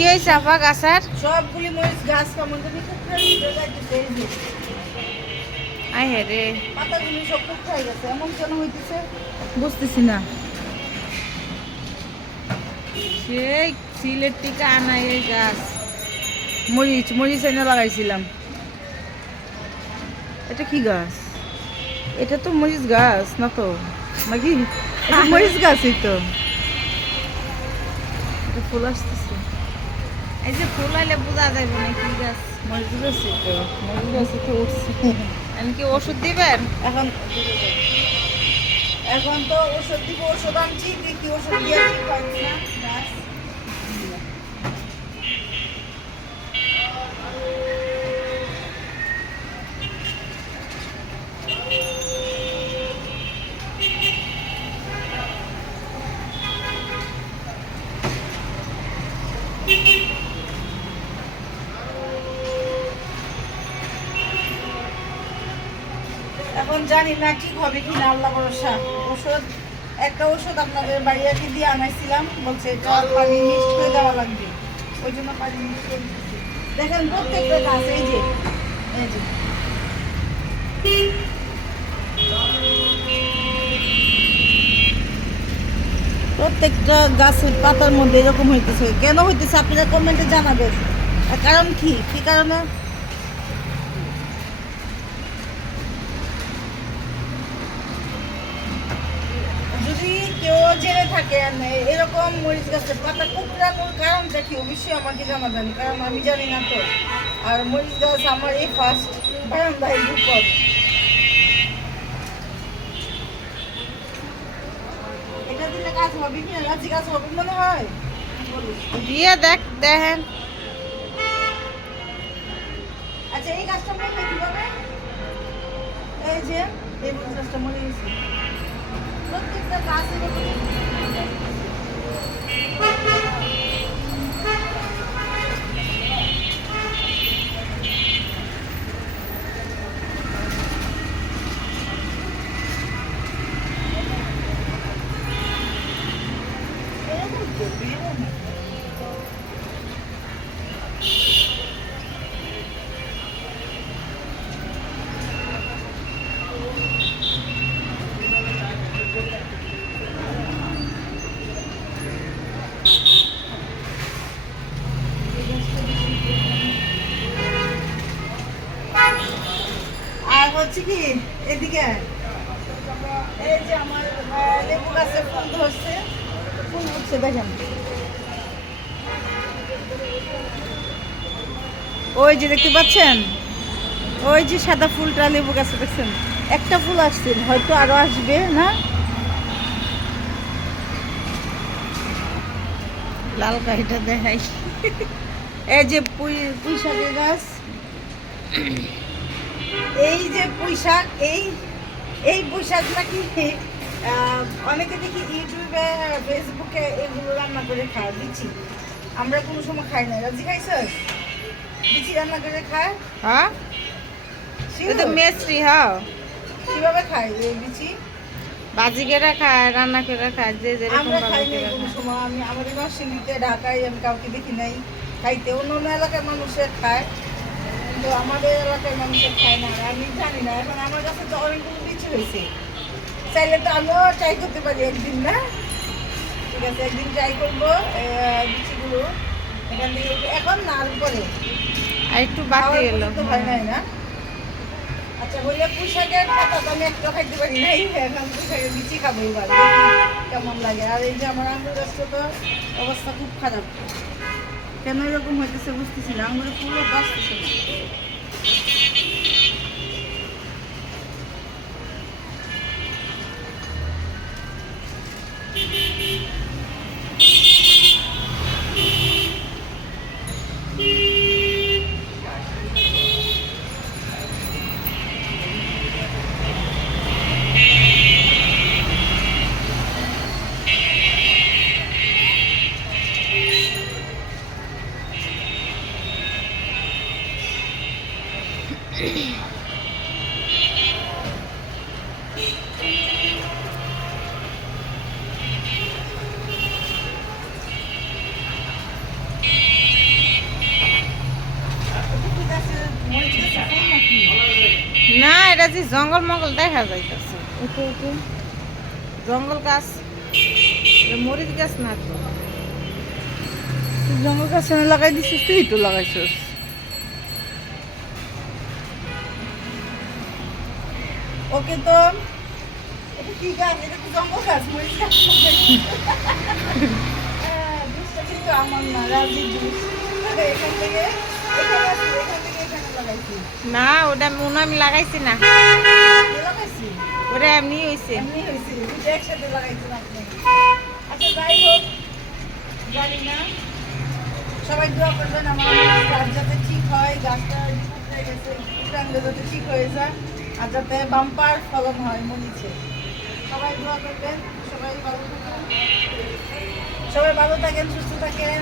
কি হয়েছে আপা গাছার? সবগুলি মরিচ গাছ ভিতরে যাইতেছে এই আই হে রে। পাতাগুলি সব হয়ে গেছে। এমন কেন হইতেছে? বুঝতেছি না। সেই সিলেট থেকে আনা এই গাছ। মরিচ মরিচ এনে লাগাইছিলাম। এটা কি গাছ? এটা তো মরিচ গাছ না তো? নাকি? মরিচ গাছই তো। এটা ফুল আসতেছে। এই যে ফুল আইলে বোঝা যাবে না কি গাছ। মরিচ গাছই তো মরিচ গাছই তো উঠছে। আমি কি ওষুধ দিবেন? এখন এখন তো ওষুধ দিব ওষুধ আনছি দেখি ওষুধ দিয়ে ঠিক পাচ্ছি না। এখন জানি না ঠিক হবে কি না আল্লাহ ভরসা। ওষুধ, একটা ওষুধ আপনাদের বাড়ি কি দিয়ে আনাইছিলাম, বলছে এটা পানি মিক্সড করে দেওয়া লাগবে। ওই জন্য পানি মিক্সড করে দেখেন প্রত্যেকটা গাছ, এই যে এই যে। প্রত্যেকটা গাছের পাতার মধ্যে এরকম হইতেছে। কেন হইতেছে, আপনারা কমেন্টে জানাবেন। কারণ কি? কি কারণে? কেউ জেনে থাকেন এরকম মরিচ গাছের পাতা কুকড়ানোর কারণটা কি অবশ্যই আমাকে জানাবেন কারণ আমি জানি না তো। আর মরিচ গাছ আমার এই ফার্স্ট বারান্দায় বিপদ এটা দিলে গাছ হবে কি না? গাছ হবে মনে হয়? দিয়ে দেখ দেখেন। আচ্ছা এই গাছটা মরবে কীভাবে? এই যে এই মরিচ গাছটা মরে গেছে। প্রত্যেকটা গাছের উপরে এরকম করবে, এরকম। হচ্ছে কি, এদিকে লেবু ফুল ধরছে ওই যে দেখতে পাচ্ছেন? ওই যে সাদা ফুলটা লেবু গাছে দেখছেন? একটা ফুল আসছে, হয়তো আরও আসবে, না? লাল কাহিটা দেখাই। এই যে পুঁই পুঁই শাকের গাছ। এই যে পুঁই এই এই পুঁই নাকি অনেকে দেখি ইউটিউবে ফেসবুকে এগুলো রান্না করে খায় বিচি। আমরা কোনো সময় খাই না। রাজি খাইছিস? বিচি রান্না করে খায়? হ্যাঁ? Sure? তো মেসরি হ্যাঁ। কীভাবে খায় এই বিচি? খায় রান্না করে খায় যে যেরকম আমরা ভাবে খাই নাই কোনো সময়। আমি আমাদের নরসিংদীতে ঢাকায় আমি কাউকে দেখি নাই। খাইতে অন্য অন্য এলাকার মানুষের খায়। কিন্তু আমাদের এলাকার মানুষের খায় না আর আমি জানি না এখন আমার কাছে তো অনেকগুলো বিচি হয়েছে। চাইলে তো আমিও ট্রাই করতে পারি একদিন না? ঠিক আছে একদিন ট্রাই করব বিচিগুলো এখান থেকে এখন না আর পরে। আর একটু বাকি এলো। হয় নাই না? আচ্ছা হইলে পুঁশাকের পাতা তো আমি একটা খাইতে পারি নাই এখন পুঁশাকের বিচি খাব এবার কেমন লাগে। আর এই যে আমার আঙ্গুর গাছটা তো অবস্থা খুব খারাপ। কেন এরকম হইতেছে বুঝতেছি না আঙ্গুরের পুরো বাঁচতেছে না। এটা যে জঙ্গল মঙ্গল দেখা যাইতেছে। জঙ্গল গাছ মরিচ গাছ না তো? জঙ্গল গাছ লাগাই দিছিস তুই তো লাগাইছিস। ওকে তো এটা কি গাছ? এটা তো জঙ্গল গাছ মরিচ গাছ। জুসটা কিন্তু আমার না রাজি জুস। এখান থেকে এখানে আসি, এখান থেকে এখানে লাগাইছি? না ওটা মনে আমি লাগাইছি না। লাগাইছি? ওটা এমনি হয়েছে এমনি হয়েছে দুটো একসাথে আচ্ছা যাই হোক জানি না। সবাই দোয়া করবেন আমার গাছ যাতে ঠিক হয় গাছটা গেছে যাতে ঠিক হয়ে যায় আর যাতে বাম্পার ফলন হয় মরিচে। সবাই দোয়া করবেন সবাই ভালো সবাই ভালো থাকেন সুস্থ থাকেন।